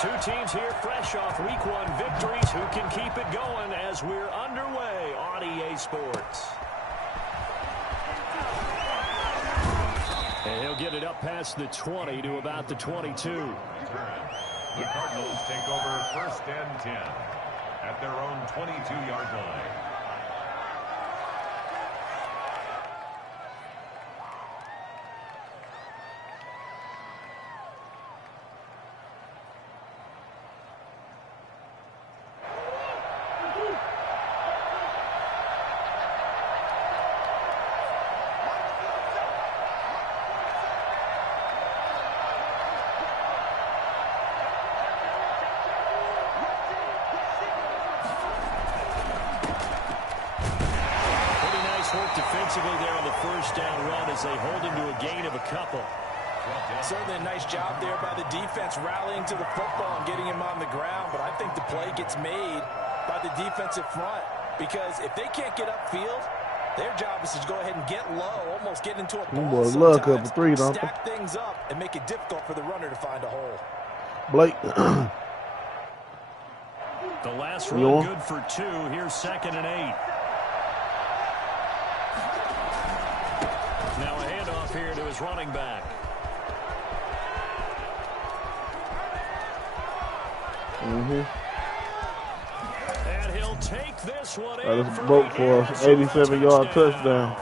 Two teams here fresh off Week 1 victories. Who can keep it going as we're underway on EA Sports? And he'll get it up past the 20 to about the 22. The Cardinals take over 1st and 10 at their own 22-yard line. Defensively there on the first down run as they hold him to a gain of a couple. Certainly a nice job there by the defense rallying to the football and getting him on the ground, but I think the play gets made by the defensive front because if they can't get upfield, their job is to go ahead and get low, almost get into a ball sometimes, stack things up and make it difficult for the runner to find a hole. Blake. The last run good for 2. Here's 2nd and 8. Now a handoff here to his running back. And he'll take this one in. This broke for us. 87-yard touchdown. A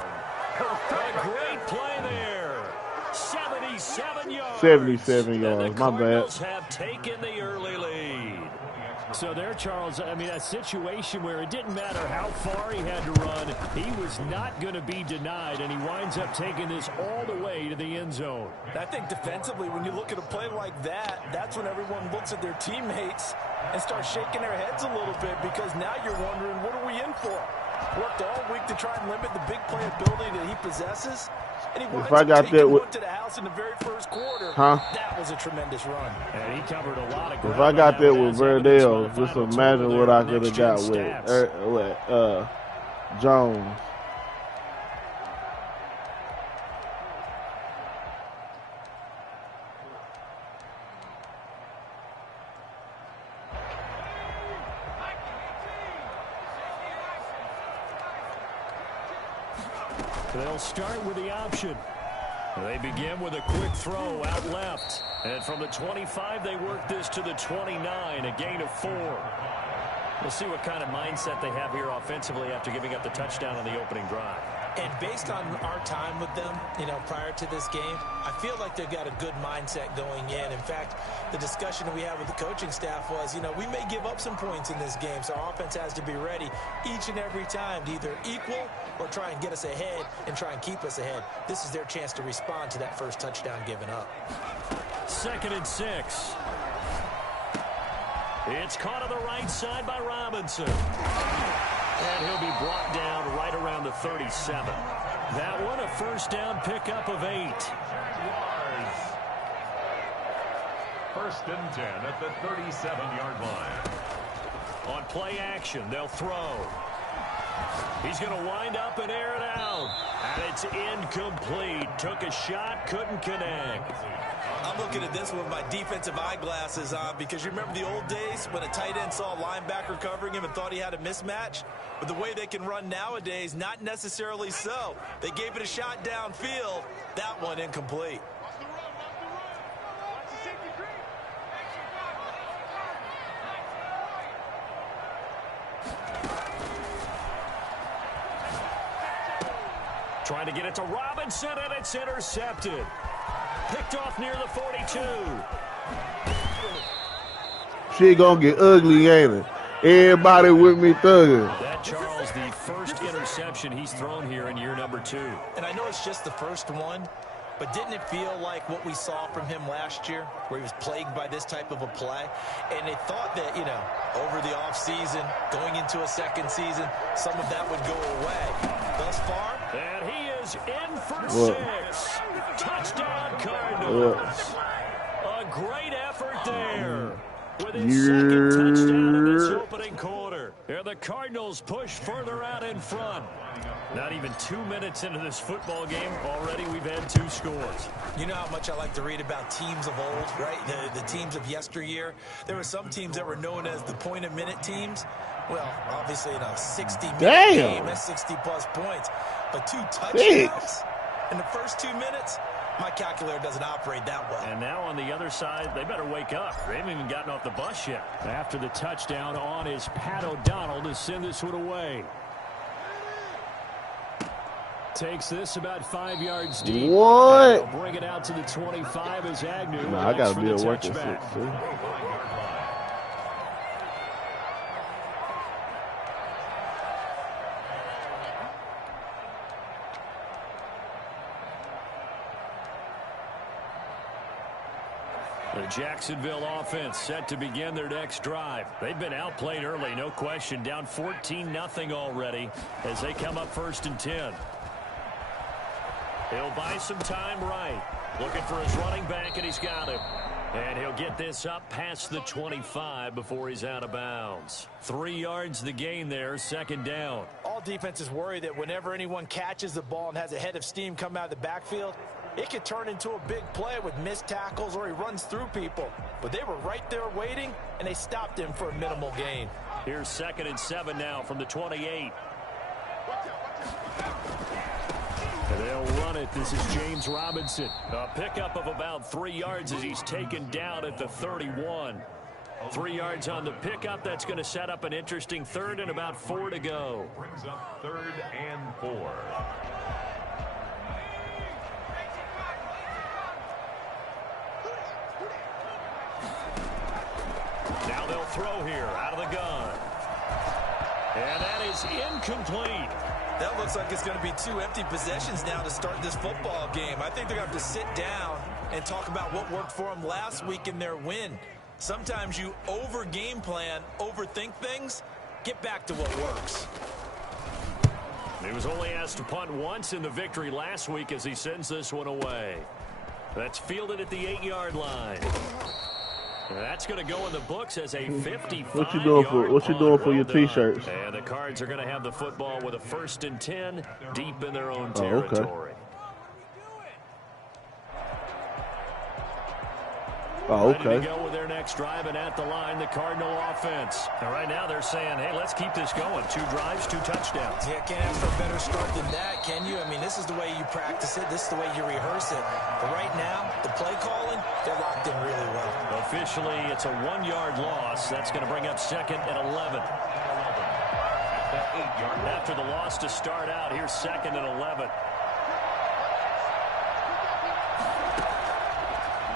great play there. 77 yards. 77 yards. My bad. Cardinals have taken the early lead. So there, Charles, I mean, a situation where it didn't matter how far he had to run, he was not going to be denied, and he winds up taking this all the way to the end zone. I think defensively, when you look at a play like that, that's when everyone looks at their teammates and starts shaking their heads a little bit because now you're wondering, what are we in for? Worked all week to try and limit the big play ability that he possesses. And he if I got that with to the house in the very first quarter, that was a tremendous run. And he covered a lot of ground. If I got that with Verdell, just imagine what I could have got with Jones. They'll start with the option. They begin with a quick throw out left. And from the 25, they work this to the 29, a gain of 4. We'll see what kind of mindset they have here offensively after giving up the touchdown on the opening drive. And based on our time with them, prior to this game, I feel like they've got a good mindset going in. In fact, the discussion we had with the coaching staff was, we may give up some points in this game, so our offense has to be ready each and every time to either equal or try and get us ahead and try and keep us ahead. This is their chance to respond to that first touchdown given up. 2nd and 6. It's caught on the right side by Robinson. And he'll be brought down right around the 37. That one a first down pickup of 8. 1st and 10 at the 37-yard line. On play action, they'll throw. He's going to wind up and air it out. And it's incomplete. Took a shot, couldn't connect. I'm looking at this with my defensive eyeglasses on because you remember the old days when a tight end saw a linebacker covering him and thought he had a mismatch? But the way they can run nowadays, not necessarily so. They gave it a shot downfield. That one incomplete. Trying to get it to Robinson, and it's intercepted. Picked off near the 42. She gonna get ugly, ain't it? Everybody with me thugging. That, Charles, the first interception he's thrown here in year number 2. And I know it's just the first one, but didn't it feel like what we saw from him last year, where he was plagued by this type of a play? And they thought that, over the offseason, going into a second season, some of that would go away. Thus far, and he is in for 6. Touchdown, Cardinals. A great effort there with his second touchdown in this opening quarter. Here the Cardinals push further out in front. Not even 2 minutes into this football game, already we've had 2 scores. You know how much I like to read about teams of old, right? The teams of yesteryear. There were some teams that were known as the point-a-minute teams. Well, obviously in a 60-minute game, that's 60-plus points. But 2 touchdowns in the first 2 minutes, my calculator doesn't operate that well. And now on the other side, they better wake up. They haven't even gotten off the bus yet. After the touchdown on is Pat O'Donnell to send this one away. Takes this about 5 yards deep. What? They'll bring it out to the 25 as Agnew. Nah, I got to be at work at 6, too. The Jacksonville offense set to begin their next drive. They've been outplayed early, no question. Down 14-0 already as they come up 1st and 10. He'll buy some time right. Looking for his running back, and he's got it. And he'll get this up past the 25 before he's out of bounds. 3 yards the gain there, 2nd down. All defenses worry that whenever anyone catches the ball and has a head of steam come out of the backfield, it could turn into a big play with missed tackles or he runs through people. But they were right there waiting, and they stopped him for a minimal gain. Here's 2nd and 7 now from the 28. And they'll run it. This is James Robinson. A pickup of about 3 yards as he's taken down at the 31. 3 yards on the pickup. That's going to set up an interesting 3rd and about 4 to go. Brings up 3rd and 4. Now they'll throw here out of the gun. And that is incomplete. That looks like it's going to be 2 empty possessions now to start this football game. I think they're going to have to sit down and talk about what worked for them last week in their win. Sometimes you over-game plan, overthink things. Get back to what works. He was only asked to punt once in the victory last week as he sends this one away. That's fielded at the 8-yard line. That's going to go in the books as a 55-yard What you doing for your T-shirts? And the Cards are going to have the football with a 1st and 10 deep in their own territory. Okay. Oh, okay. Ready to go with their next drive, and at the line, the Cardinal offense. And right now they're saying, hey, let's keep this going. 2 drives, 2 touchdowns. Yeah, can't ask for a better start than that, can you? I mean, this is the way you practice it. This is the way you rehearse it. But right now, the play calling, they're locked in really well. Officially, it's a 1-yard loss. That's going to bring up 2nd and 11. After the loss to start out, here's 2nd and 11.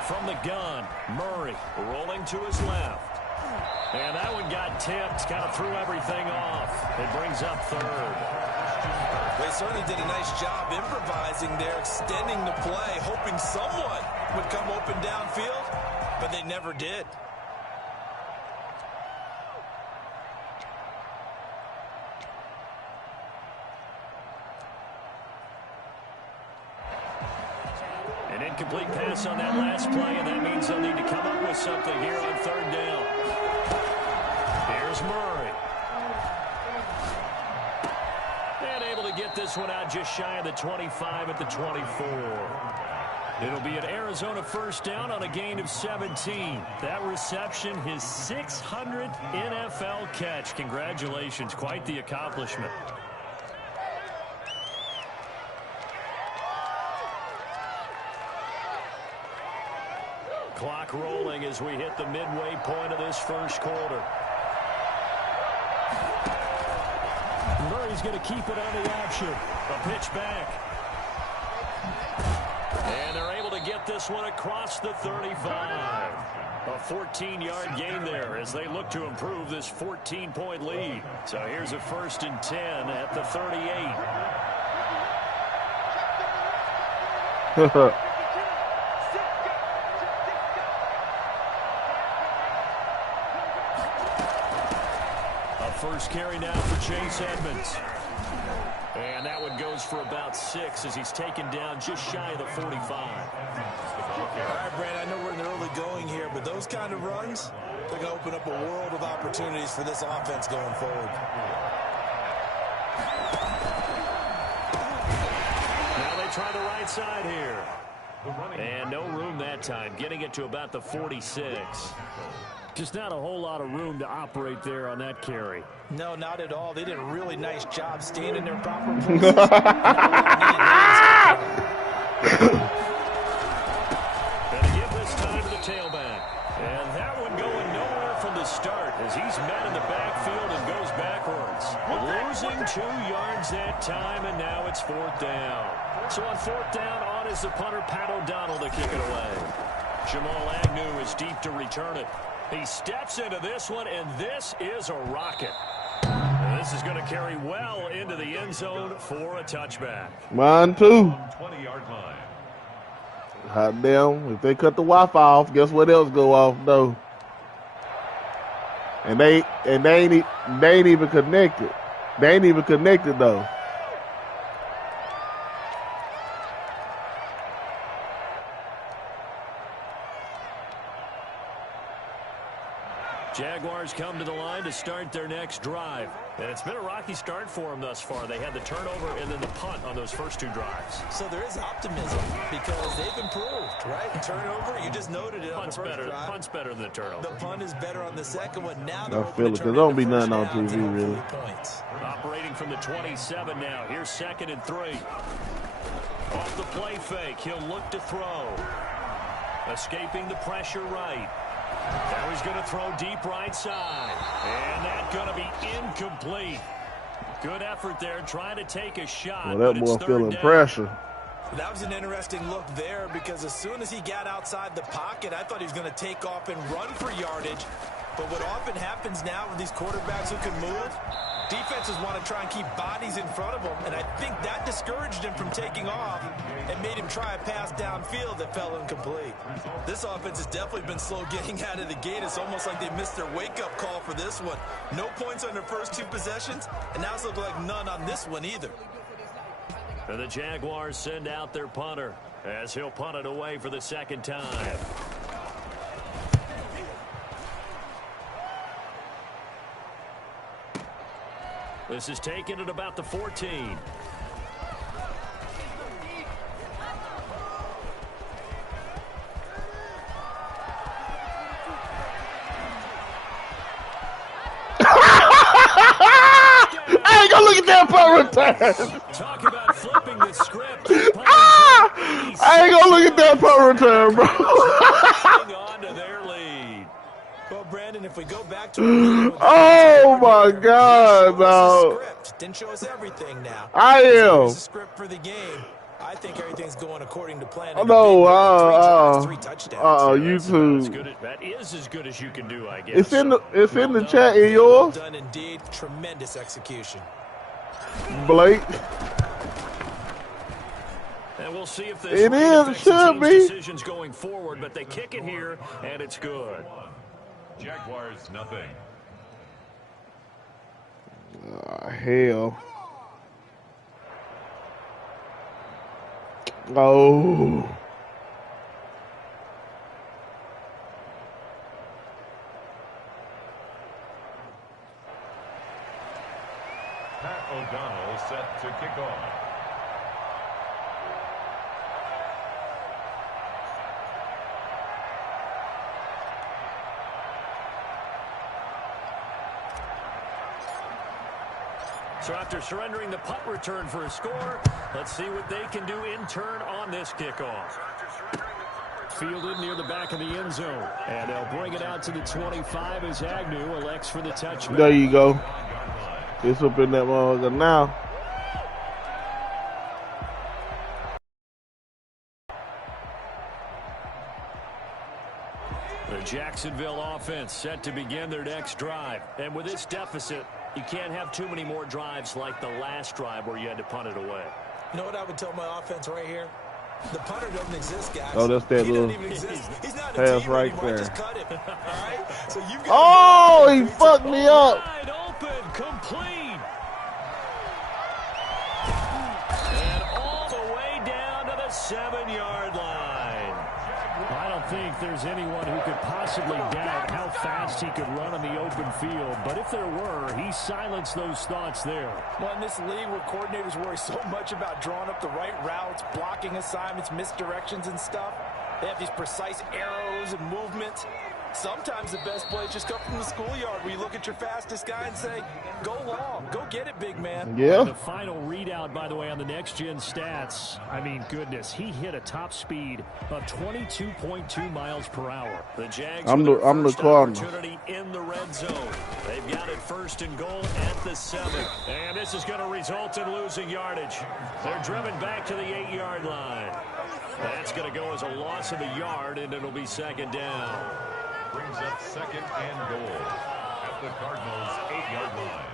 From the gun, Murray rolling to his left. And that one got tipped, kind of threw everything off. It brings up 3rd. They certainly did a nice job improvising there, extending the play, hoping someone would come open downfield, but they never did. An incomplete pass on that last play, and that means they'll need to come up with something here on 3rd down. Here's Murray. And able to get this one out just shy of the 25 at the 24. It'll be an Arizona 1st down on a gain of 17. That reception, his 600th NFL catch. Congratulations, quite the accomplishment. Clock rolling as we hit the midway point of this 1st quarter. Murray's going to keep it on the option. A pitch back. And they're able to get this one across the 35. A 14-yard gain there as they look to improve this 14-point lead. So here's a 1st and 10 at the 38. First carry now for Chase Edmonds. And that one goes for about 6 as he's taken down just shy of the 45. right, Brandon, I know we're in the early going here, but those kind of runs, they're going to open up a world of opportunities for this offense going forward. Now they try the right side here. And no room that time, getting it to about the 46. Just not a whole lot of room to operate there on that carry. No, not at all. They did a really nice job staying in their proper places. Gonna give this time to the tailback. And that one going nowhere from the start as he's met in the backfield and goes backwards. Losing 2 yards that time, and now it's 4th down. So on 4th down, on is the punter, Pat O'Donnell, to kick it away. Jamal Agnew is deep to return it. He steps into this one, and this is a rocket. And this is going to carry well into the end zone for a touchback. Mine too. 20-yard line. Hot damn. If they cut the Wi-Fi off, guess what else go off though? And they ain't even connected. They ain't even connected though. Jaguars come to the line to start their next drive. And it's been a rocky start for them thus far. They had the turnover and then the punt on those first 2 drives. So there is optimism because they've improved, right? Turnover, you just noted it on the first drive. Punt's better than the turnover. The punt is better on the second one. Now I feel it because don't be nothing on TV, really. Operating from the 27 now. Here's 2nd and 3. Off the play fake, he'll look to throw. Escaping the pressure right. Now he's going to throw deep right side. And that's going to be incomplete. Good effort there, trying to take a shot. Well, that boy feeling pressure. That was an interesting look there because as soon as he got outside the pocket, I thought he was going to take off and run for yardage. But what often happens now with these quarterbacks who can move, defenses want to try and keep bodies in front of them, and I think that discouraged him from taking off and made him try a pass downfield that fell incomplete. This offense has definitely been slow getting out of the gate. It's almost like they missed their wake-up call for this one. No points on their first 2 possessions, and now it's looking like none on this one either. And the Jaguars send out their punter as he'll punt it away for the 2nd time. This is taken at about the 14. I ain't gonna look at that punt return. Talk about flipping the script. I ain't gonna look at that punt return, bro. Hang on to their lead. Well, Brandon, if we go back to oh my God, no. Didn't show us everything now. I am. The script for the game. I think everything's going according to plan. No, 3 touchdowns. YouTube. That is as good as you can do, I guess. It's in the chat. In yours. Well done indeed. Tremendous execution. Blake. And we'll see if it is. It should be. Decisions going forward, but they kick it here, and it's good. Jaguars, nothing. Hell. Oh. Pat O'Donnell set to kick off. So after surrendering the punt return for a score, let's see what they can do in turn on this kickoff. Fielded near the back of the end zone. And they'll bring it out to the 25 as Agnew elects for the touchback. There you go. It's up in that motherfucker now. The Jacksonville offense set to begin their next drive. And with this deficit, you can't have too many more drives like the last drive where you had to punt it away. You know what I would tell my offense right here? The punter doesn't exist, guys. Oh, that's that little He's not pass right anymore. there. Just cut him. All right? So you've got he fucked me up. Wide open, complete. And all the way down to the 7-yard line. don't think there's anyone who could possibly doubt how fast he could run on the open field. But if there were, he silenced those thoughts there. Well, in this league where coordinators worry so much about drawing up the right routes, blocking assignments, misdirections and stuff, they have these precise arrows and movements. Sometimes the best plays just come from the schoolyard where you look at your fastest guy and say, go long, go get it, big man. Yeah. The final readout, by the way, on the next-gen stats, I mean, goodness, he hit a top speed of 22.2 miles per hour. The Jags I'm the Cardinals. Opportunity in the red zone. They've got it 1st and goal at the 7. And this is going to result in losing yardage. They're driven back to the 8-yard line. That's going to go as a loss of a yard, and it'll be 2nd down. Brings up 2nd and goal at the Cardinals' 8-yard line.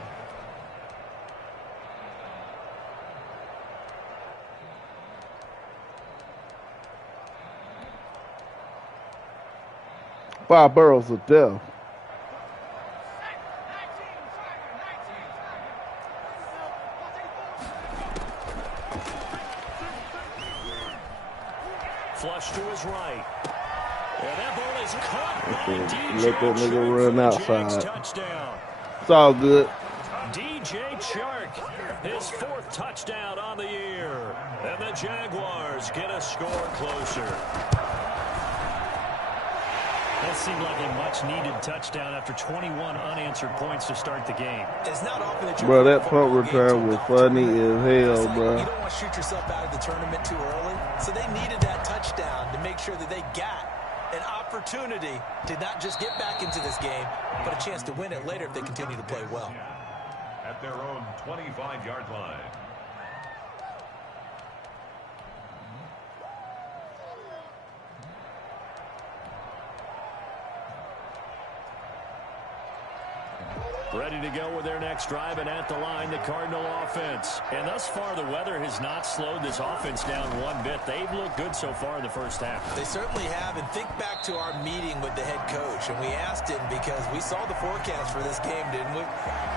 Five barrels of death. Flush to his right. And that ball is caught by DJ Let that nigga Chark run for the outside. Jags touchdown. It's all good. DJ Chark, his 4th touchdown on the year. And the Jaguars get a score closer. That seemed like a much-needed touchdown after 21 unanswered points to start the game. It's not often that you Bro, that punt return was funny as hell, bro. You don't want to shoot yourself out of the tournament too early. So they needed that touchdown to make sure that they got an opportunity to not just get back into this game, but a chance to win it later if they continue to play well. At their own 25-yard line. Ready to go with their next drive, and at the line, the Cardinal offense. And thus far, the weather has not slowed this offense down one bit. They've looked good so far in the first half. They certainly have, and think back to our meeting with the head coach, and we asked him because we saw the forecast for this game, didn't we?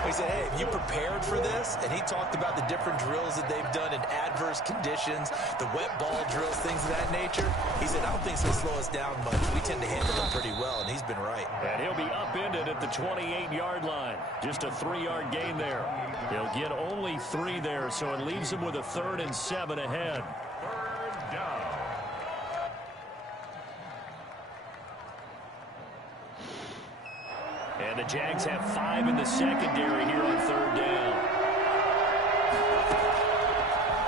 We said, hey, have you prepared for this? And he talked about the different drills that they've done in adverse conditions, the wet ball drills, things of that nature. He said, I don't think it's going to slow us down much. We tend to handle them pretty well, and he's been right. And he'll be upended at the 28-yard line. Just a 3-yard gain there. He'll get only 3 there, so it leaves him with a 3rd and 7 ahead. 3rd down. And the Jags have 5 in the secondary here on 3rd down.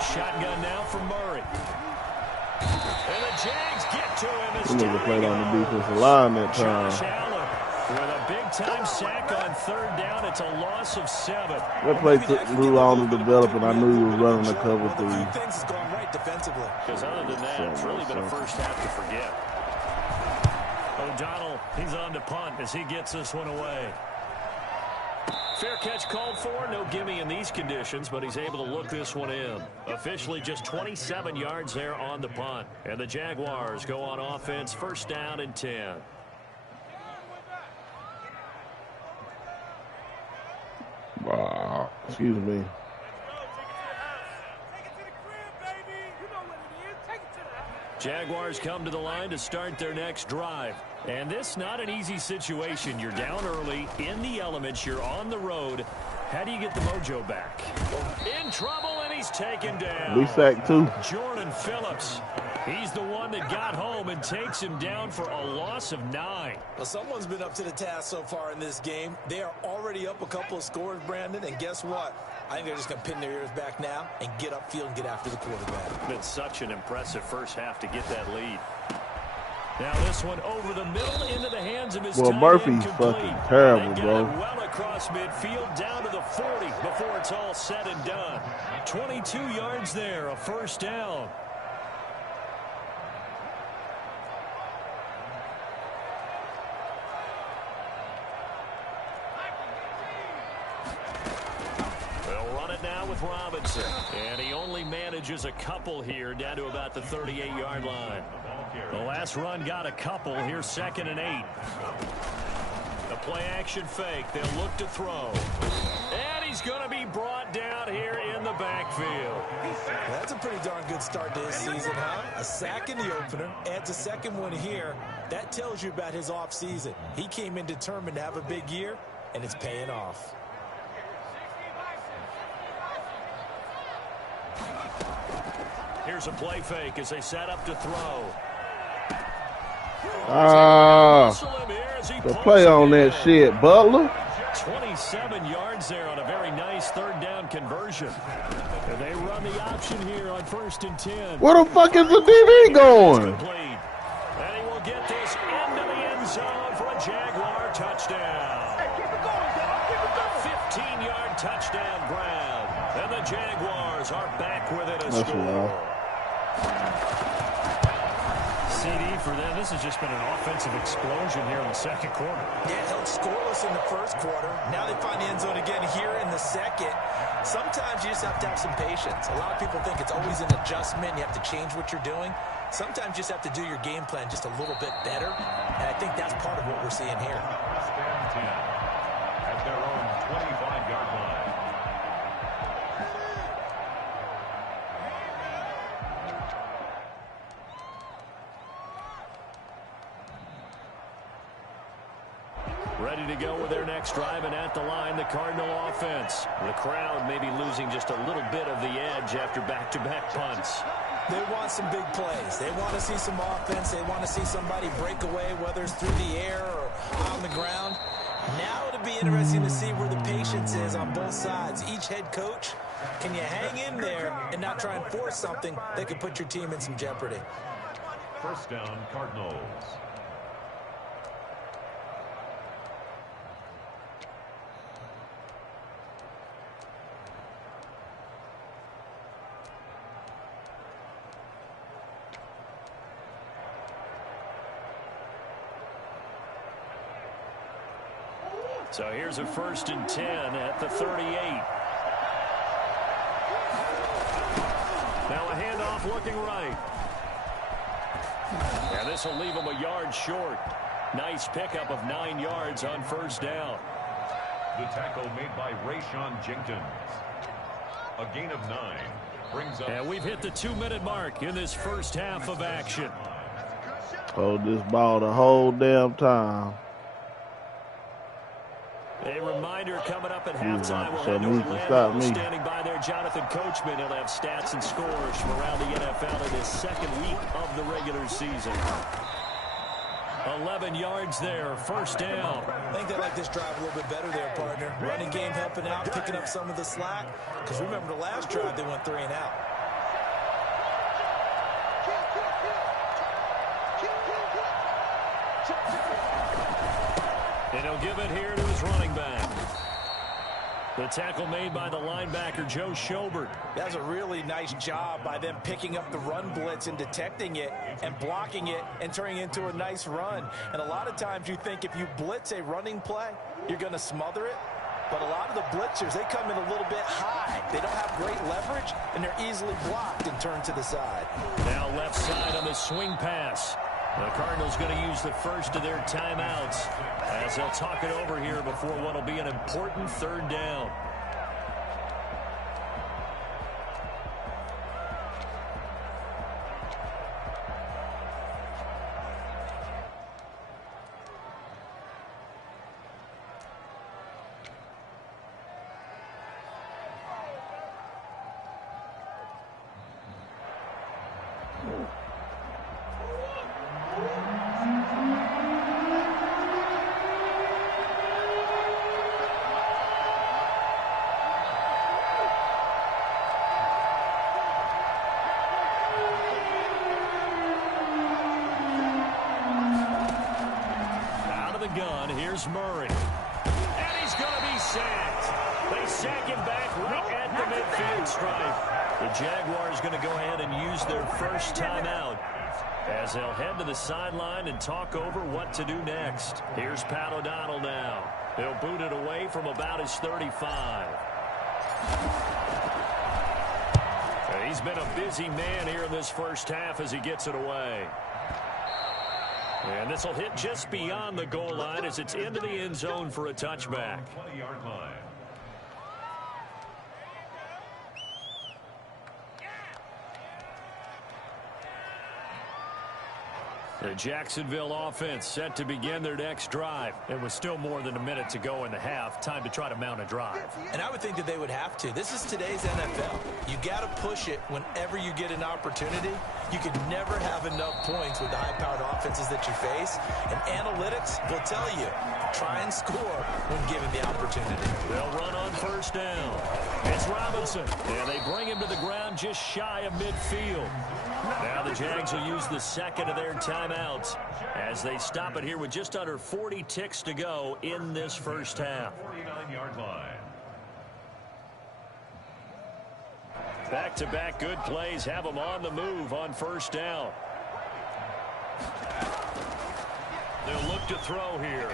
Shotgun now for Murray. And the Jags get to him as He never played on the defensive line that Josh time. Allen with a big-time sack on 3rd down. It's a loss of 7. That play took too long to develop, and I knew he was running a cover 3. Things has gone right defensively. Because other than that, it's really been a first half to forget. O'Donnell, he's on to punt as he gets this one away. Fair catch called for. No gimme in these conditions, but he's able to look this one in. Officially just 27 yards there on the punt. And the Jaguars go on offense, 1st down and 10. Wow. Excuse me. Jaguars come to the line to start their next drive. And this not an easy situation. You're down early, in the elements, you're on the road. How do you get the mojo back? In trouble, and he's taken down. We sacked 2. Jordan Phillips. He's the one that got home and takes him down for a loss of 9. Well, someone's been up to the task so far in this game. They are already up a couple of scores, Brandon, and guess what? I think they're just going to pin their ears back now and get upfield and get after the quarterback. Been such an impressive first half to get that lead. Now this one over the middle into the hands of his tight end, Murphy's complete. fucking terrible, They bro. got it well across midfield down to the 40 before it's all said and done. 22 yards there, a 1st down. They'll run it now with Robinson. And he only manages a couple here down to about the 38-yard line. The last run got a couple. Here's 2nd and 8. The play-action fake. They'll look to throw. And he's going to be brought down here in the backfield. That's a pretty darn good start to his season, huh? A sack in the opener, adds a second one here. That tells you about his offseason. He came in determined to have a big year, and it's paying off. Here's a play fake as they set up to throw. The play on that shit, Butler. 27 yards there on a very nice third down conversion. And they run the option here on 1st and 10. Where the fuck is the DB going? And he will get this into the end zone for a Jaguar touchdown. 15-yard touchdown grab. And the Jaguars are back with it a score. CD for them. This has just been an offensive explosion here in the second quarter. Yeah, held scoreless in the first quarter. Now they find the end zone again here in the second. Sometimes you just have to have some patience. A lot of people think it's always an adjustment. You have to change what you're doing. Sometimes you just have to do your game plan just a little bit better. And I think that's part of what we're seeing here. First and 10 at their own 25-yard line. Ready to go with their next drive, and at the line, the Cardinal offense. The crowd may be losing just a little bit of the edge after back-to-back punts. They want some big plays. They want to see some offense. They want to see somebody break away, whether it's through the air or on the ground. Now it'll be interesting to see where the patience is on both sides. Each head coach, can you hang in there and not try and force something that could put your team in some jeopardy? First down, Cardinals. So here's a 1st and 10 at the 38. Now a handoff looking right. And this will leave him a yard short. Nice pickup of 9 yards on 1st down. The tackle made by Rayshon Jenkins. A gain of 9 brings up. And we've hit the 2-minute mark in this first half of action. Hold this ball the whole damn time. A reminder coming up at halftime. We'll head to Orlando. Standing by there, Jonathan Coachman. He'll have stats and scores from around the NFL in his second week of the regular season. 11 yards there, 1st down. I think they like this drive a little bit better there, partner. Running game helping out, picking up some of the slack. Because remember the last drive, they went 3 and out. And he'll give it here to his running back. The tackle made by the linebacker, Joe Schobert. That was a really nice job by them picking up the run blitz and detecting it and blocking it and turning it into a nice run. And a lot of times you think if you blitz a running play, you're going to smother it. But a lot of the blitzers, they come in a little bit high. They don't have great leverage, and they're easily blocked and turned to the side. Now left side on the swing pass. The Cardinals going to use the first of their timeouts as they'll talk it over here before what will be an important 3rd down. Here's Murray. And he's going to be sacked. They sack him back right at the midfield stripe. The Jaguars going to go ahead and use their first timeout as they'll head to the sideline and talk over what to do next. Here's Pat O'Donnell now. He'll boot it away from about his 35. He's been a busy man here in this first half as he gets it away. And this will hit just beyond the goal line as it's into the end zone for a touchback. 20-yard line. The Jacksonville offense set to begin their next drive. It was still more than a minute to go in the half. Time to try to mount a drive. And I would think that they would have to. This is today's NFL. You got to push it whenever you get an opportunity. You can never have enough points with the high-powered offenses that you face. And analytics will tell you, try and score when given the opportunity. They'll run on first down. It's Robinson. And they bring him to the ground just shy of midfield. Now the Jags will use the second of their timeouts as they stop it here with just under 40 ticks to go in this first half. 49-yard line. Back-to-back good plays have them on the move on first down. They'll look to throw here.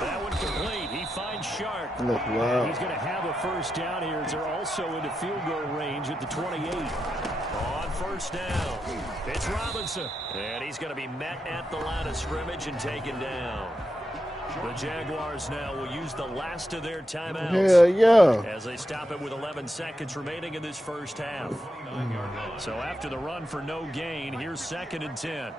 That one complete. He finds Sharp. Wow. He's going to have a first down here as they're also into field goal range at the 28. On first down, it's Robinson. And he's going to be met at the line of scrimmage and taken down. The Jaguars now will use the last of their timeouts. Hell yeah. As they stop it with 11 seconds remaining in this first half. So after the run for no gain, here's 2nd and 10.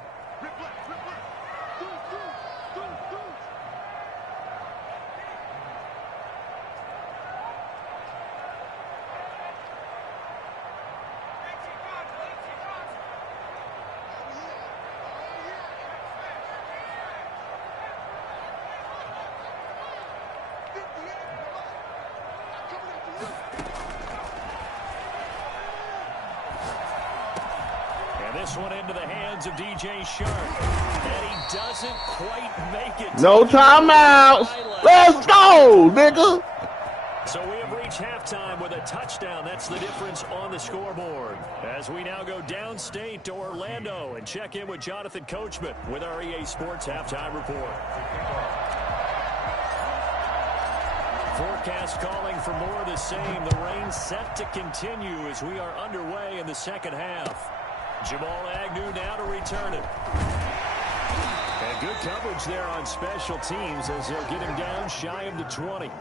This one into the hands of DJ Sharp. And he doesn't quite make it. No timeouts. Let's go, nigga. So we have reached halftime with a touchdown. That's the difference on the scoreboard. As we now go downstate to Orlando and check in with Jonathan Coachman with our EA Sports Halftime Report. Forecast calling for more of the same. The rain set to continue as we are underway in the second half. Jamal Agnew now to return it. And good coverage there on special teams as they'll get him down shy of the 20. The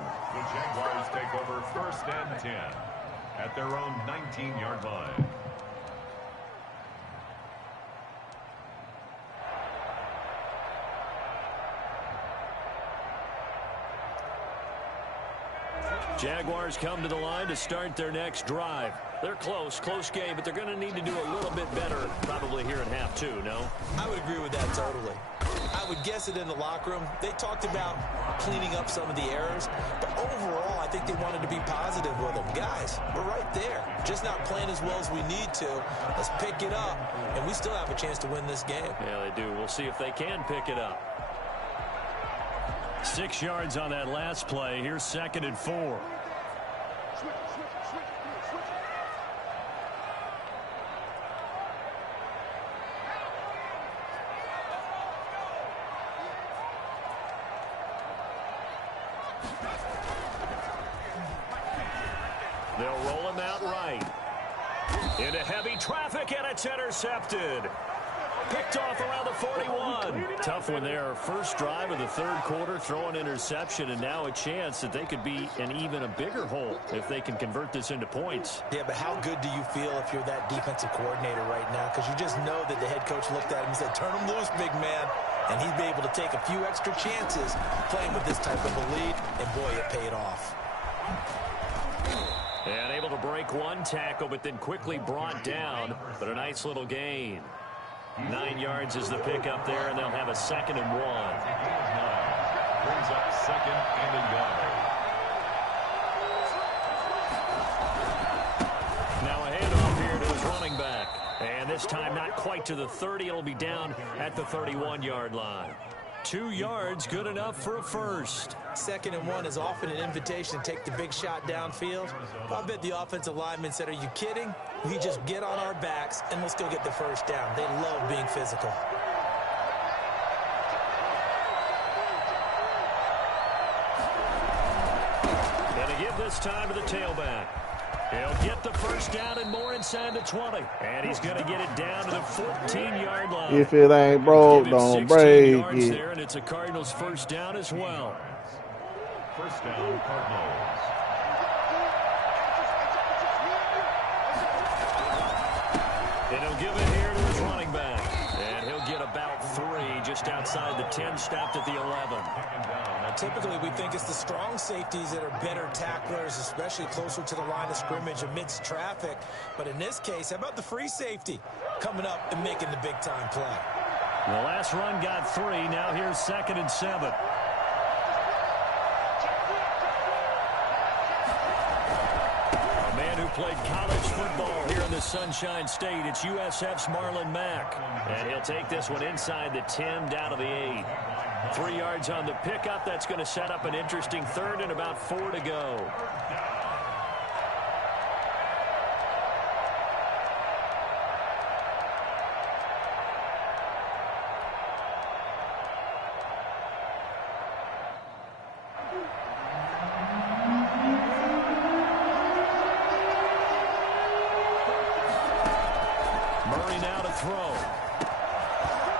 Jaguars take over 1st and 10 at their own 19-yard line. Jaguars come to the line to start their next drive. They're close game, but they're going to need to do a little bit better probably here in half two, no? I would agree with that totally. I would guess it in the locker room. They talked about cleaning up some of the errors, but overall, I think they wanted to be positive with them. Guys, we're right there. Just not playing as well as we need to. Let's pick it up, and we still have a chance to win this game. Yeah, they do. We'll see if they can pick it up. 6 yards on that last play. Here's 2nd and 4. They'll roll him out right. Into heavy traffic, and it's intercepted. Picked off around the 41. Tough one there. First drive of the third quarter, throw an interception, and now a chance that they could be in even a bigger hole if they can convert this into points. Yeah, but how good do you feel if you're that defensive coordinator right now? Because you just know that the head coach looked at him and said, turn him loose, big man. And he'd be able to take a few extra chances playing with this type of a lead, and boy, it paid off. And able to break one tackle, but then quickly brought down. But a nice little gain. 9 yards is the pickup there, and they'll have a 2nd and 1. Brings up 2nd and a yard. Now a handoff here to his running back. And this time not quite to the 30. It'll be down at the 31-yard line. 2 yards, good enough for a first. 2nd and 1 is often an invitation to take the big shot downfield. I bet the offensive lineman said, are you kidding? We just get on our backs and let's go get the first down. They love being physical. And to give this time to the tailback. He'll get the first down and more inside the 20. And he's going to get it down to the 14-yard line. If it ain't broke, don't break it. There, and it's a Cardinals first down as well. First down, Cardinals. And he'll give it here to his running back. just outside the 10, stopped at the 11. Typically, we think it's the strong safeties that are better tacklers, especially closer to the line of scrimmage amidst traffic. But in this case, how about the free safety coming up and making the big-time play? The last run got 3. Now here's 2nd and 7. A man who played college football here in the Sunshine State. It's USF's Marlon Mack. And he'll take this one inside the 10, down to the 8. 3 yards on the pickup. That's going to set up an interesting 3rd and about 4 to go. Murray now to throw.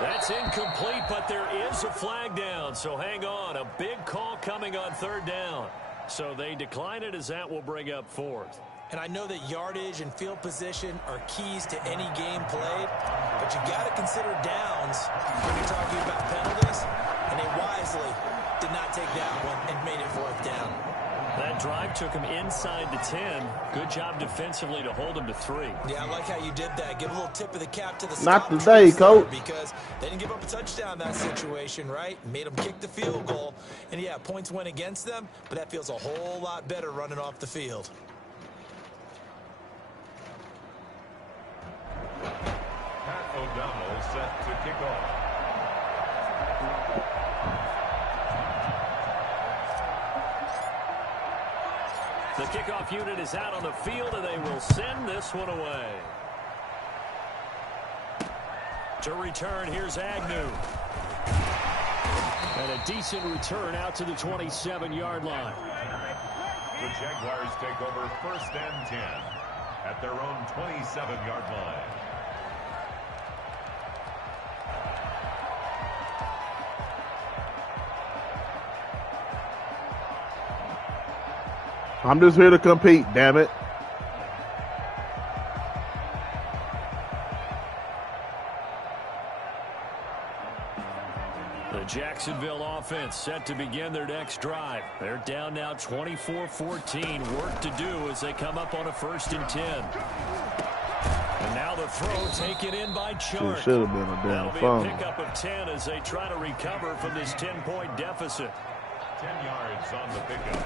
That's incomplete, but there is a flag down, so hang on. A big call coming on 3rd down. So they decline it, as that will bring up 4th. And I know that yardage and field position are keys to any game played, but you got to consider downs when you're talking about penalties, and they wisely did not take that one and made it 4th down. That drive took him inside the 10. Good job defensively to hold him to 3. Yeah, I like how you did that. Give a little tip of the cap to the Not today, coach. Because they didn't give up a touchdown in that situation, right? Made them kick the field goal. And, yeah, points went against them, but that feels a whole lot better running off the field. Pat O'Donnell set to kick off. The kickoff unit is out on the field, and they will send this one away. To return, here's Agnew. And a decent return out to the 27-yard line. The Jaguars take over 1st and 10 at their own 27-yard line. I'm just here to compete, damn it. The Jacksonville offense set to begin their next drive. They're down now 24-14. Work to do as they come up on a 1st and 10. And now the throw taken in by Chark. Should have been a damn That'll be fumble. a pickup of 10 as they try to recover from this 10-point deficit. 10 yards on the pickup.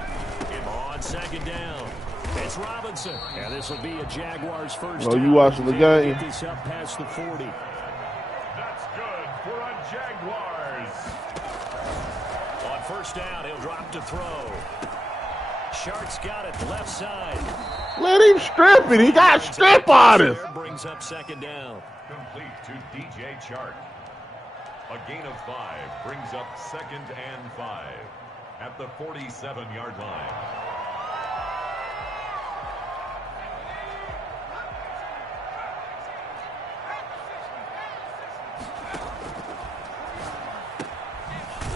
On 2nd down, it's Robinson. And this will be a Jaguars first Oh, down. you watching the game? Get this up past the 40. That's good for a Jaguars. On 1st down, he'll drop to throw. Shark's got it left side. Let him strip it. He got strip artists. Brings up 2nd down. Complete to DJ Chark. A gain of 5 brings up 2nd and 5 at the 47-yard line.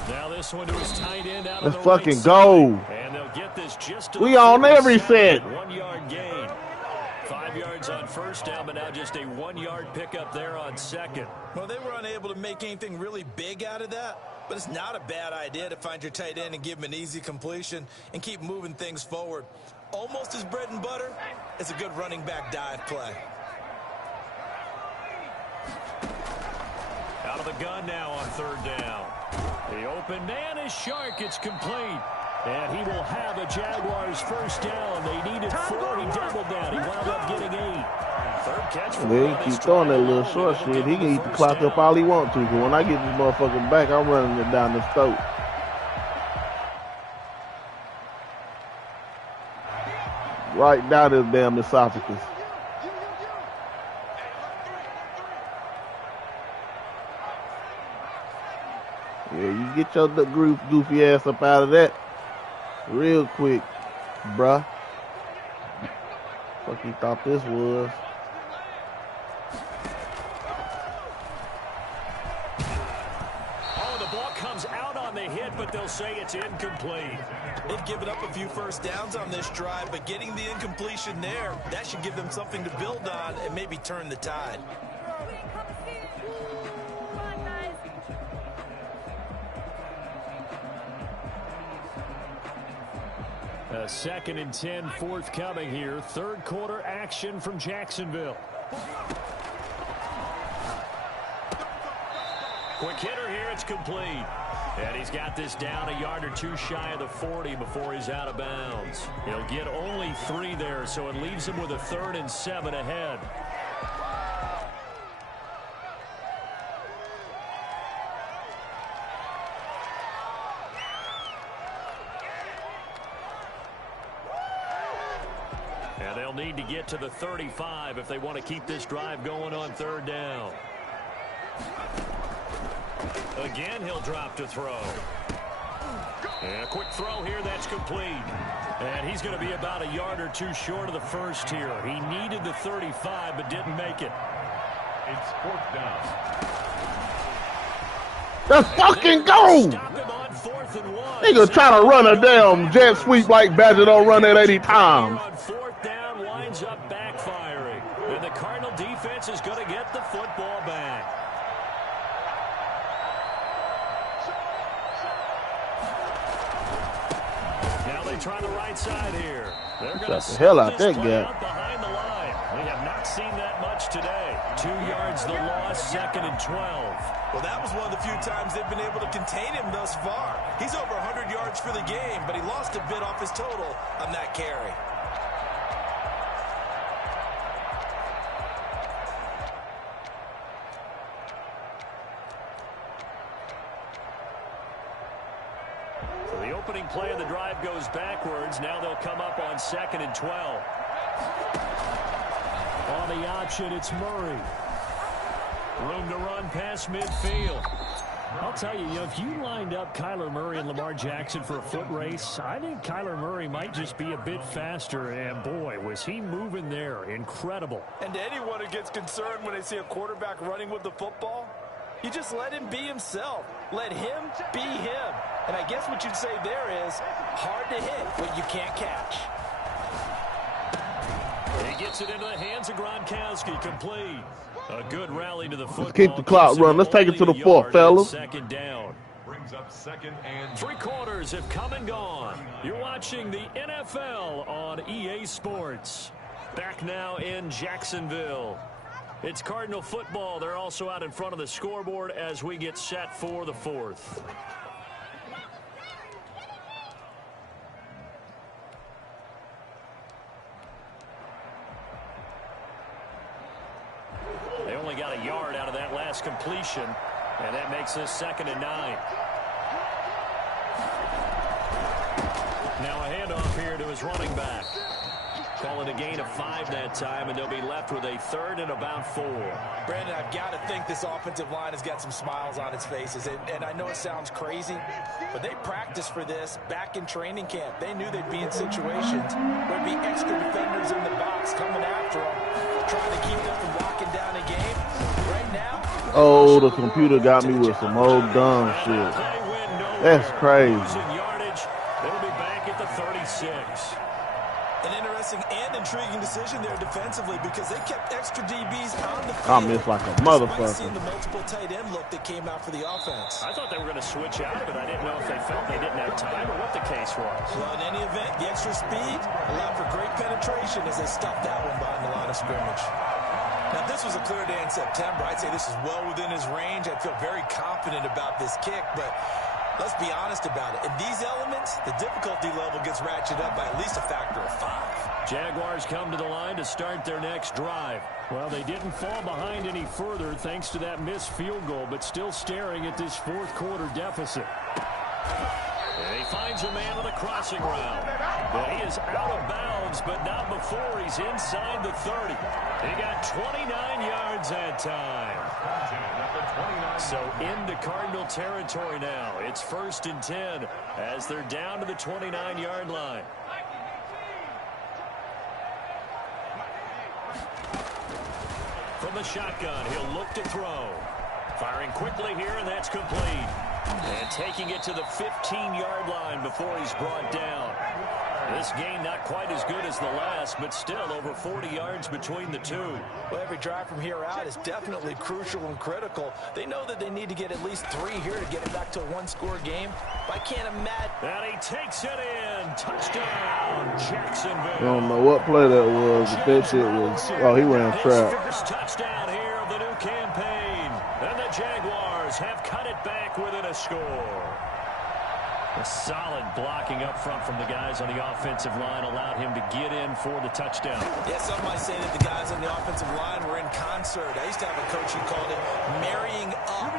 Now this one to his tight end out Let's of the fucking right go. side. And they'll get this just to We the on every 47, set. 1-yard gain. 5 yards on 1st down, but now just a 1-yard pickup there on 2nd. Well, they were unable to make anything really big out of that, but it's not a bad idea to find your tight end and give him an easy completion and keep moving things forward. Almost as bread and butter as a good running back dive play. Out of the gun now on 3rd down. The open man is Chark. It's complete. And he will have a Jaguars first down. They needed 4. He doubled that. He wound up getting 8. 3rd catch for They him. keep throwing that little short shit. He can eat the clock up all he wants to. Because when I get this motherfucker back, I'm running it down the throat. Right down his damn esophagus. Yeah, you get your goofy ass up out of that real quick, bruh. Fuck he thought this was. Oh, the ball comes out on the hit, but they'll say it's incomplete. They've given up a few first downs on this drive, but getting the incompletion there, that should give them something to build on and maybe turn the tide. A 2nd and 10 forthcoming here. Third quarter action from Jacksonville. Quick hitter here. It's complete. And he's got this down a yard or two shy of the 40 before he's out of bounds. He'll get only 3 there, so it leaves him with a 3rd and 7 ahead. And they'll need to get to the 35 if they want to keep this drive going on 3rd down. Again, he'll drop to throw. And a quick throw here, that's complete. And he's going to be about a yard or two short of the first here. He needed the 35, but didn't make it. It's 4th down. Let's fucking go! Stop him on 4th and 1. Nigga try to run a damn jet sweep like Badger don't run that 80 times. On 4th down, winds up backfiring. And the Cardinal defense is going to get the football back. Try the right side here. They're going to the hell out that gap behind the line. We have not seen that much today. 2 yards the loss, 2nd and 12. Well, that was one of the few times they've been able to contain him thus far. He's over 100 yards for the game, but he lost a bit off his total on that carry. Opening play of the drive goes backwards. Now they'll come up on 2nd and 12. On the option, it's Murray. Room to run past midfield. I'll tell you, if you lined up Kyler Murray and Lamar Jackson for a foot race, I think Kyler Murray might just be a bit faster. And, boy, was he moving there. Incredible. And to anyone who gets concerned when they see a quarterback running with the football, you just let him be himself. Let him be him. And I guess what you'd say there is hard to hit what you can't catch. He gets it into the hands of Gronkowski. Complete. A good rally to the football. Let's keep the clock running. Let's take it to the 4th, fellas. 2nd down. Brings up 2nd and 3 quarters have come and gone. You're watching the NFL on EA Sports. Back now in Jacksonville. It's Cardinal football. They're also out in front of the scoreboard as we get set for the 4th. They only got a yard out of that last completion, and that makes this 2nd and 9. Now a handoff here to his running back. Call it a gain of 5 that time, and they'll be left with a 3rd and about 4. Brandon, I've got to think this offensive line has got some smiles on its faces. And I know it sounds crazy, but they practiced for this back in training camp. They knew they'd be in situations where there'd be extra defenders in the box coming after them, trying to keep them from locking down a game. Right now, oh, the computer got me with some old dumb shit. That's crazy. They'll be back at the 36. An interesting and intriguing decision there defensively because they kept extra DBs on the field. I miss like a motherfucker. Seeing the multiple tight end look that came out for the offense. I thought they were going to switch out of it. I didn't know if they felt they didn't have time or what the case was. Well, in any event, the extra speed allowed for great penetration as they stuffed that one behind the line of scrimmage. Now, this was a clear day in September. I'd say this is well within his range. I feel very confident about this kick, but let's be honest about it. In these elements, the difficulty level gets ratcheted up by at least a factor of 5. Jaguars come to the line to start their next drive. Well, they didn't fall behind any further thanks to that missed field goal, but still staring at this 4th quarter deficit. And he finds a man on the crossing route. Well, he is out of bounds, but not before he's inside the 30. He got 29 yards that time. So into Cardinal territory now. It's 1st and 10 as they're down to the 29-yard line. From the shotgun, he'll look to throw. Firing quickly here, and that's complete. And taking it to the 15-yard line before he's brought down. This game not quite as good as the last, but still over 40 yards between the two. Well, every drive from here out is definitely crucial and critical. They know that they need to get at least 3 here to get it back to a one-score game. But I can't imagine. And he takes it in. Touchdown, Jacksonville. I don't know what play that was, but that shit was, oh, he ran trap. First touchdown here of the new campaign. And the Jaguars have cut it back within a score. A solid blocking up front from the guys on the offensive line allowed him to get in for the touchdown. Yeah, some might say that the guys on the offensive line were in concert. I used to have a coach who called it marrying up,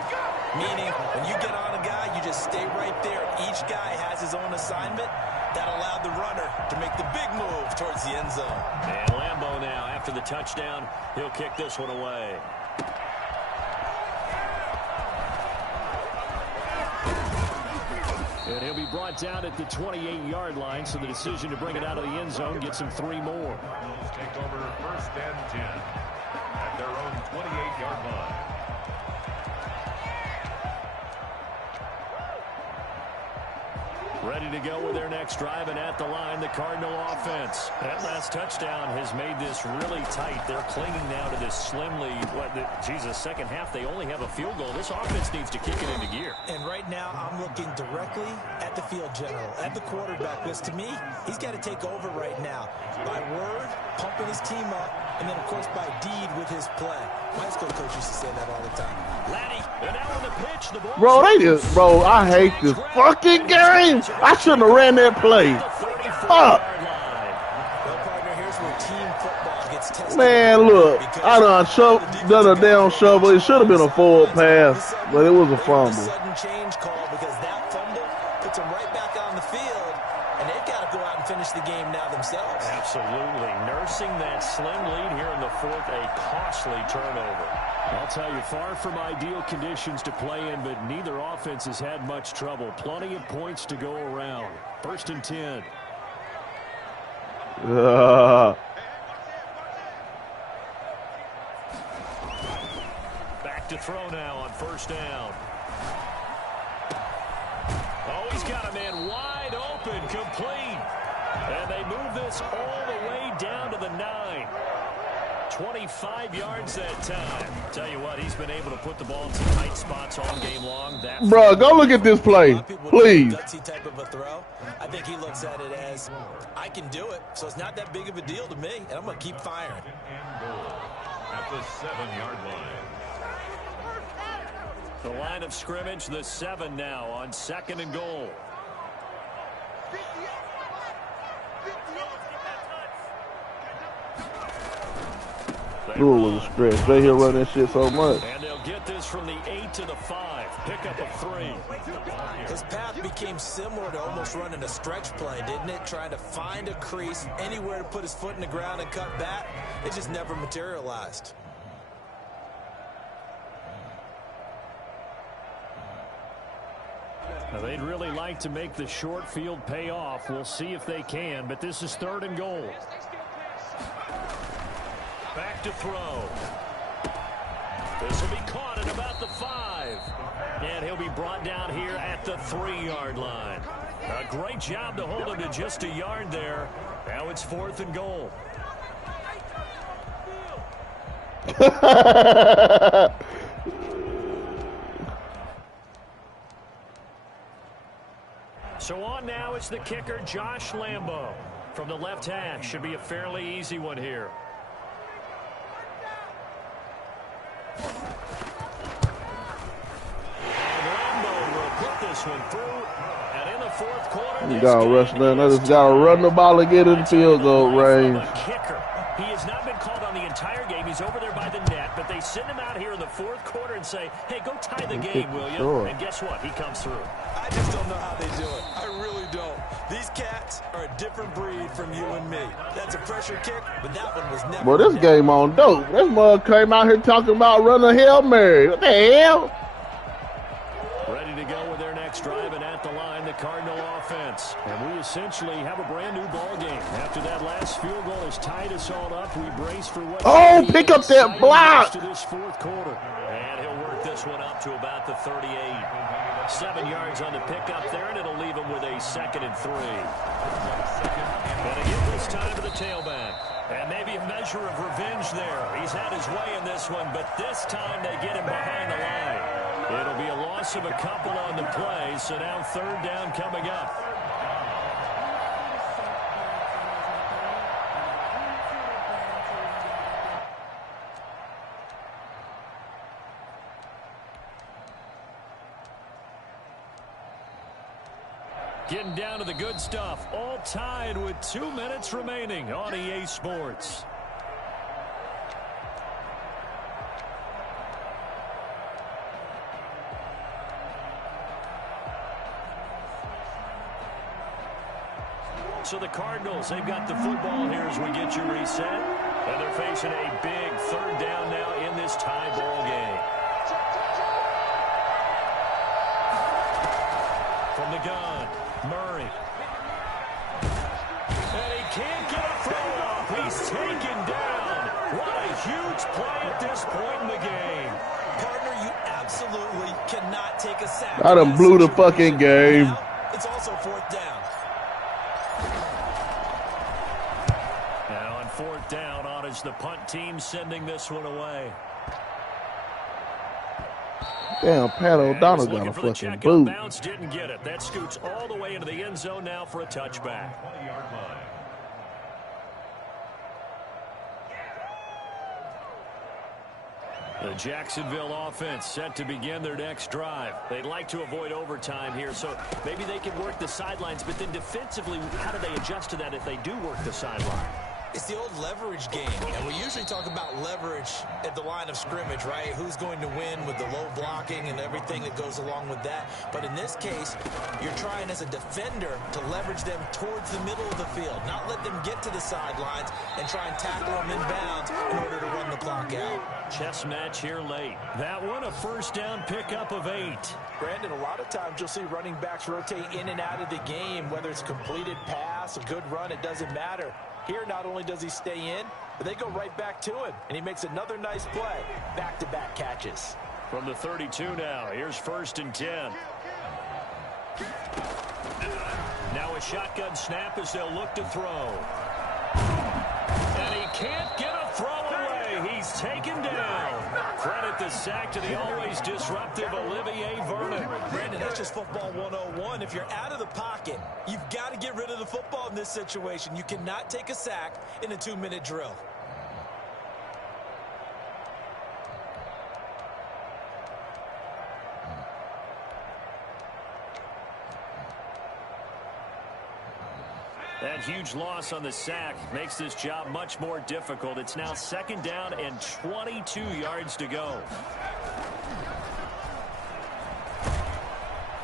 meaning when you get on a guy, you just stay right there. Each guy has his own assignment. That allowed the runner to make the big move towards the end zone. And Lambeau now, after the touchdown, he'll kick this one away. And he'll be brought down at the 28-yard line, so the decision to bring it out of the end zone gets him 3 more. Take over 1st and 10 at their own 28-yard line. Ready to go with their next drive, and at the line, the Cardinal offense. That last touchdown has made this really tight. They're clinging now to this slim lead. Second half, they only have a field goal. This offense needs to kick it into gear. And right now, I'm looking directly at the field general, at the quarterback, because to me, he's got to take over right now. By word, pumping his team up, and then, of course, by deed with his play. My high school coach used to say that all the time. Laddie, and now on the pitch, the ball. Bro, I hate this fucking game. I shouldn't have ran that play. Fuck. Man, look, I done a down shovel. It should have been a forward pass, but it was a fumble. Sudden change call because that fumble puts them right back on the field, and they've got to go out and finish the game now themselves. Absolutely. Nursing that slim lead here in the 4th, a costly turnover. I'll tell you, far from ideal conditions to play in, but neither offense has had much trouble. Plenty of points to go around. 1st and 10. Back to throw now on 1st down. Oh, he's got a man wide open, complete. And they move this all the way down to the 9. 25 yards that time. Tell you what, he's been able to put the ball in some tight spots all game long. Bro, go look at this play, please. Gutsy type of a throw. I think he looks at it as, I can do it, so it's not that big of a deal to me, and I'm going to keep firing. And goal at the 7-yard line. The line of scrimmage, the 7 now on 2nd and goal. Rule was a stretch. They here running that shit so much. And they'll get this from the 8 to the 5. Pickup of 3. His path became similar to almost running a stretch play, didn't it? Trying to find a crease, anywhere to put his foot in the ground and cut back. It just never materialized. Now, they'd really like to make the short field pay off. We'll see if they can, but this is 3rd and goal. Back to throw. This will be caught at about the 5. And he'll be brought down here at the 3-yard line. A great job to hold him to just a yard there. Now it's 4th and goal. So on now, it's the kicker, Josh Lambeau. From the left hash, should be a fairly easy one here. And Lambeau will put this one through. And in the 4th quarter, You gotta rush, man. I just gotta run the ball and get in field goal range. Kicker. He has not been called on the entire game. He's over there by the net, but they send him out here in the 4th quarter and say, hey, go tie the game, will you? Sure. And guess what? He comes through. I just don't know how they do it. I really don't. These cats are a different breed from you and me. That's a pressure kick, but that one was never. Well, this game on dope. This mug came out here talking about running a Hail Mary. What the hell? Ready to go with their next drive, and at the line, the Cardinal offense. And we essentially have a brand-new ball game. After that last field goal has tied us all up, we brace for what... Oh, pick up that block! ...to this 4th quarter. And he'll work work this one up to about the 38. 7 yards on the pickup there, and it'll leave him with a 2nd and 3. Gonna give this time to the tailback. And maybe a measure of revenge there. He's had his way in this one, but this time they get him behind the line. It'll be a loss of a couple on the play, so now 3rd down coming up. Getting down to the good stuff, all tied with 2 minutes remaining on EA Sports. So the Cardinals, they've got the football here as we get you reset. And they're facing a big 3rd down now in this tie ball game. From the gun. Murray. And he can't get a throw off. He's taken down. What a huge play at this point in the game. Partner, you absolutely cannot take a sack. I done blew the fucking game. Now, it's also 4th down. Now on 4th down, on is the punt team sending this one away. Damn, Pat O'Donnell got a fucking boot. Bounce, didn't get it. That scoots all the way into the end zone now for a touchback. The Jacksonville offense set to begin their next drive. They'd like to avoid overtime here, so maybe they can work the sidelines, but then defensively, how do they adjust to that if they do work the sideline? It's the old leverage game, and we usually talk about leverage at the line of scrimmage, right? Who's going to win with the low blocking and everything that goes along with that. But in this case, you're trying as a defender to leverage them towards the middle of the field, not let them get to the sidelines and try and tackle them in bounds in order to run the clock out. Chess match here late. That one a 1st down pickup of 8. Brandon, a lot of times you'll see running backs rotate in and out of the game, whether it's completed pass, a good run, it doesn't matter. Here, not only does he stay in, but they go right back to him, and he makes another nice play. Back-to-back catches. From the 32 now, here's 1st and 10. Now a shotgun snap as they'll look to throw. And he can't get a throw away. He's taken down. Credit the sack to the always disruptive Olivier Vernon. Brandon, that's just football 101. If you're out of the pocket, you've got to get rid of the football in this situation. You cannot take a sack in a 2-minute drill. That huge loss on the sack makes this job much more difficult. It's now 2nd down and 22 yards to go.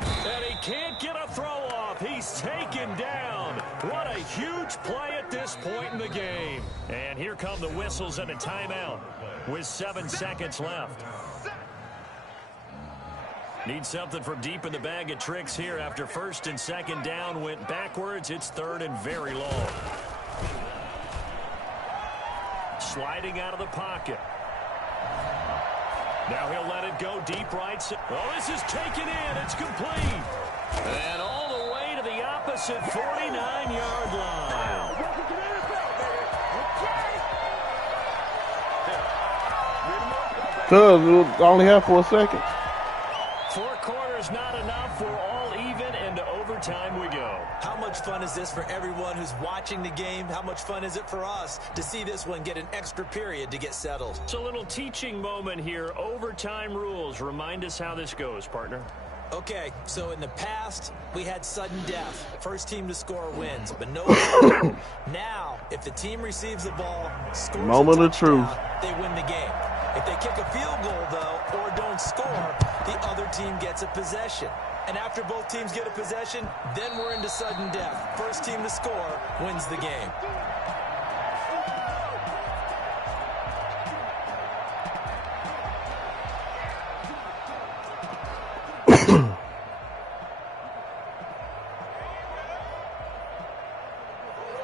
And he can't get a throw off. He's taken down. What a huge play at this point in the game. And here come the whistles and a timeout with 7 seconds left. Need something from deep in the bag of tricks here after 1st and 2nd down went backwards. It's 3rd and very long. Sliding out of the pocket. Now he'll let it go deep right. Oh, this is taken in. It's complete. And all the way to the opposite 49-yard line. Cuz only have 4 seconds. 4 quarters not enough. We're all even, and to overtime we go. How much fun is this for everyone who's watching the game? How much fun is it for us to see this one get an extra period to get settled? It's a little teaching moment here. Overtime rules. Remind us how this goes, partner. Okay, so in the past, we had sudden death. First team to score wins, but no. Now, if the team receives the ball, scores moment of truth, they win the game. If they kick a field goal, though, or don't score, the other team gets a possession. And after both teams get a possession, then we're into sudden death. First team to score wins the game.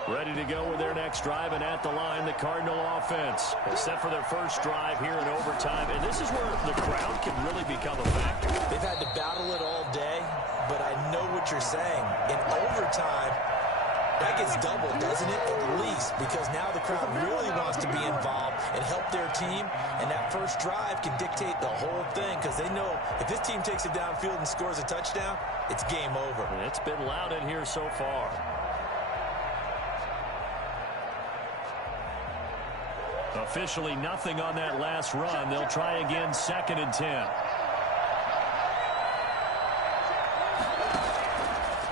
Ready to go with their next drive, and at the line, the Cardinal offense. Set for their first drive here in overtime, and this is where the crowd can really become a factor. They've had to battle it all day, but I know what you're saying. In overtime, that gets doubled, doesn't it? At least, because now the crowd really wants to be involved and help their team, and that first drive can dictate the whole thing because they know if this team takes it downfield and scores a touchdown, it's game over. It's been loud in here so far. Officially nothing on that last run. They'll try again, 2nd and 10.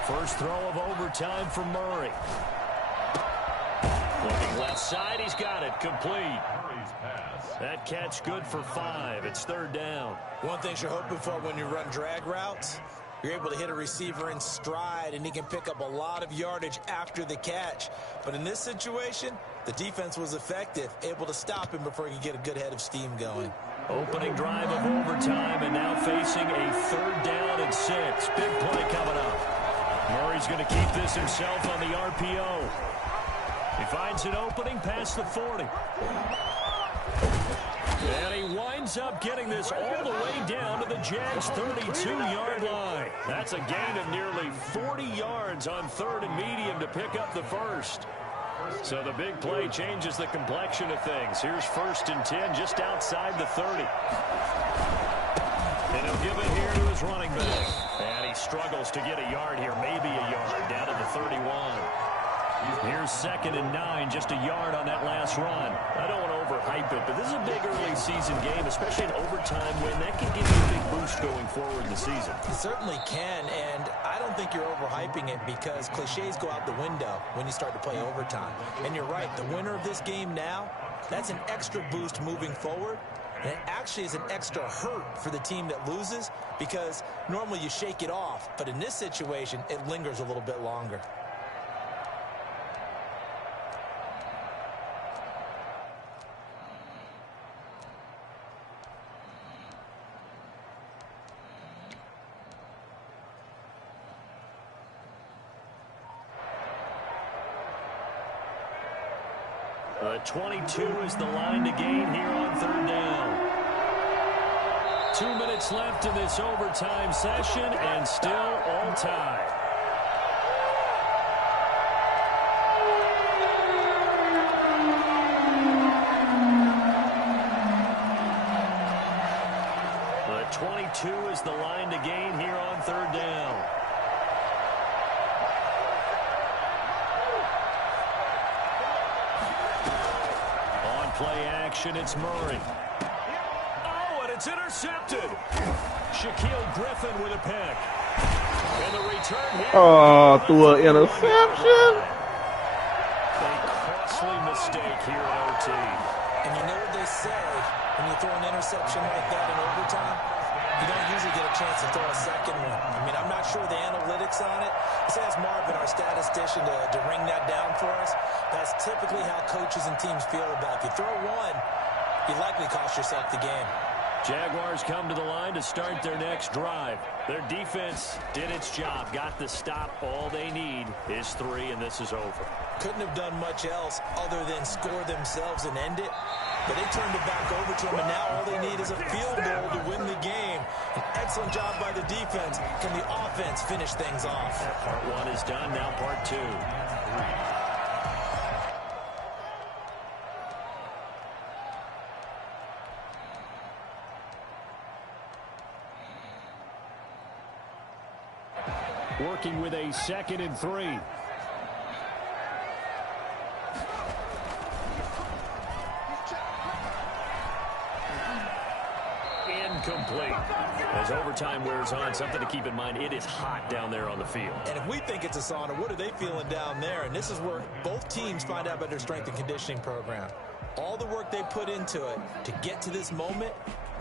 First throw of overtime for Murray. Looking left side, he's got it. Complete. That catch good for 5. It's 3rd down. One thing you're hoping for when you run drag routes, you're able to hit a receiver in stride, and he can pick up a lot of yardage after the catch. But in this situation, the defense was effective, able to stop him before he could get a good head of steam going. Opening drive of overtime, and now facing a 3rd down and 6. Big play coming up. Murray's going to keep this himself on the RPO. He finds an opening past the 40. And he winds up getting this all the way down to the Jags' 32-yard line. That's a gain of nearly 40 yards on 3rd and medium to pick up the first. So the big play changes the complexion of things. Here's 1st and 10 just outside the 30. And he'll give it here to his running back. And he struggles to get a yard here, maybe a yard, down to the 31. Here's 2nd and 9, just a yard on that last run. I don't want to overhype it, but this is a big early season game, especially an overtime win. That can give you a big boost going forward in the season. It certainly can, and I don't think you're overhyping it because cliches go out the window when you start to play overtime. And you're right, the winner of this game now, that's an extra boost moving forward. And it actually is an extra hurt for the team that loses because normally you shake it off. But in this situation, it lingers a little bit longer. The 22 is the line to gain here on 3rd down. 2 minutes left in this overtime session, and still all tied. The 22 is the line to gain here on 3rd down. Play action, it's Murray. Oh, and it's intercepted. Shaquille Griffin with a pick. And the return here. Oh, threw an interception. A costly mistake here at OT. And you know what they say, when you throw an interception like that in overtime, you don't usually get a chance to throw a second one. I mean, I'm not sure the analytics on it. Let's ask Marvin, our statistician, to ring that down for us. That's typically how coaches and teams feel about it. If you throw one, you likely cost yourself the game. Jaguars come to the line to start their next drive. Their defense did its job, got the stop. All they need is 3, and this is over. Couldn't have done much else other than score themselves and end it. But they turned it back over to them, and now all they need is a field goal to win the game. An excellent job by the defense. Can the offense finish things off? Part 1 is done, now part 2. Working with a 2nd and 3. Incomplete. As overtime wears on, something to keep in mind, it is hot down there on the field. And if we think it's a sauna, what are they feeling down there? And this is where both teams find out about their strength and conditioning program. All the work they put into it to get to this moment,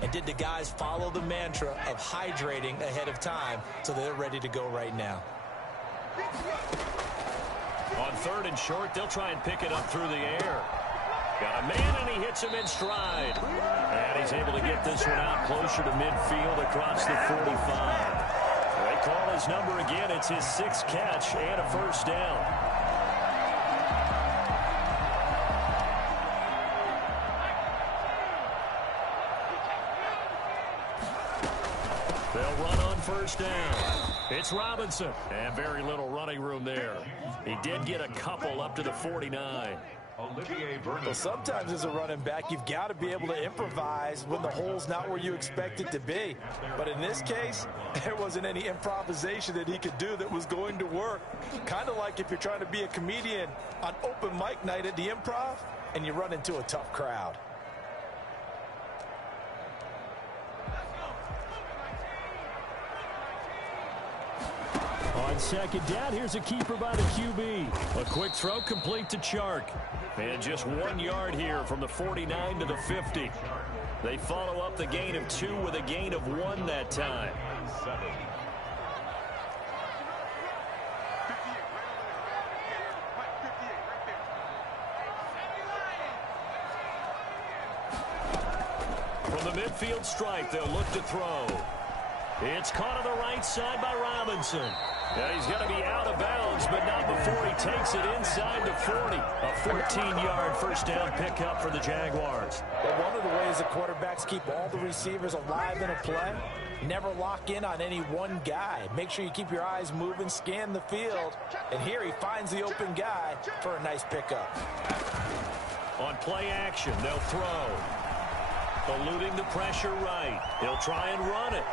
and did the guys follow the mantra of hydrating ahead of time so they're ready to go right now? On 3rd and short, they'll try and pick it up through the air. Got a man, and he hits him in stride. And he's able to get this one out closer to midfield across the 45. They call his number again. It's his 6th catch and a first down. They'll run on first down. It's Robinson. And very little running room there. He did get a couple up to the 49. Well, sometimes as a running back, you've got to be able to improvise when the hole's not where you expect it to be. But in this case, there wasn't any improvisation that he could do that was going to work. Kind of like if you're trying to be a comedian on open mic night at the Improv and you run into a tough crowd. On second down, here's a keeper by the QB. A quick throw complete to Chark. And just 1 yard here from the 49 to the 50. They follow up the gain of 2 with a gain of 1 that time. From the midfield stripe, they'll look to throw. It's caught on the right side by Robinson. Yeah, he's going to be out of bounds, but not before he takes it inside the 40. A 14-yard first down pickup for the Jaguars. Well, one of the ways the quarterbacks keep all the receivers alive in a play, never lock in on any one guy. Make sure you keep your eyes moving, scan the field, and here he finds the open guy for a nice pickup. On play action, they'll throw. Eluding the pressure right. He'll try and run it.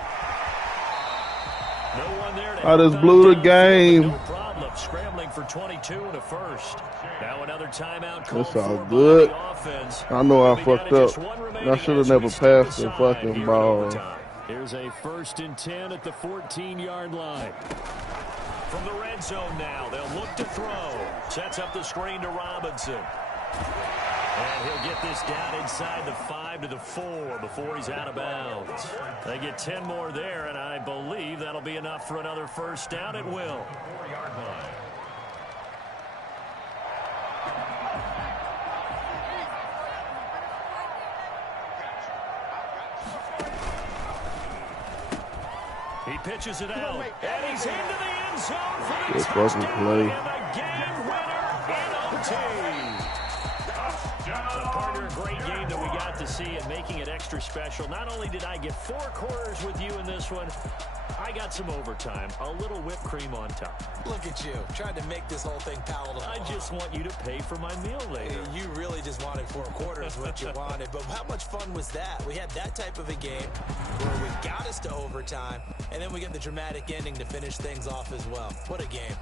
No one there to I just blew the game. No problem. Scrambling for 22 and a first. Now another timeout call. It's all good. I know I fucked up. I should have never passed the fucking ball. Here's a 1st and 10 at the 14-yard line. From the red zone now, they'll look to throw. Sets up the screen to Robinson. And he'll get this down inside the 5 to the 4 before he's out of bounds. They get 10 more there, and I believe that'll be enough for another first down. It will. 4-yard line. He pitches it out, and he's into the end zone for the Good fucking play. And the game winner in OT. Partner, a great game that we got to see and making it extra special. Not only did I get 4 quarters with you in this one, I got some overtime, a little whipped cream on top. Look at you, trying to make this whole thing palatable. I just want you to pay for my meal later. You really just wanted 4 quarters, what you wanted. But how much fun was that? We had that type of a game where we got us to overtime, and then we get the dramatic ending to finish things off as well. What a game.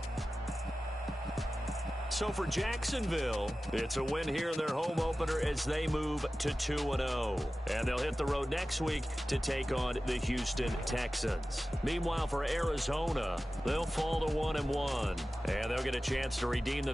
So for Jacksonville, it's a win here in their home opener as they move to 2-0. And they'll hit the road next week to take on the Houston Texans. Meanwhile, for Arizona, they'll fall to 1-1. And they'll get a chance to redeem themselves.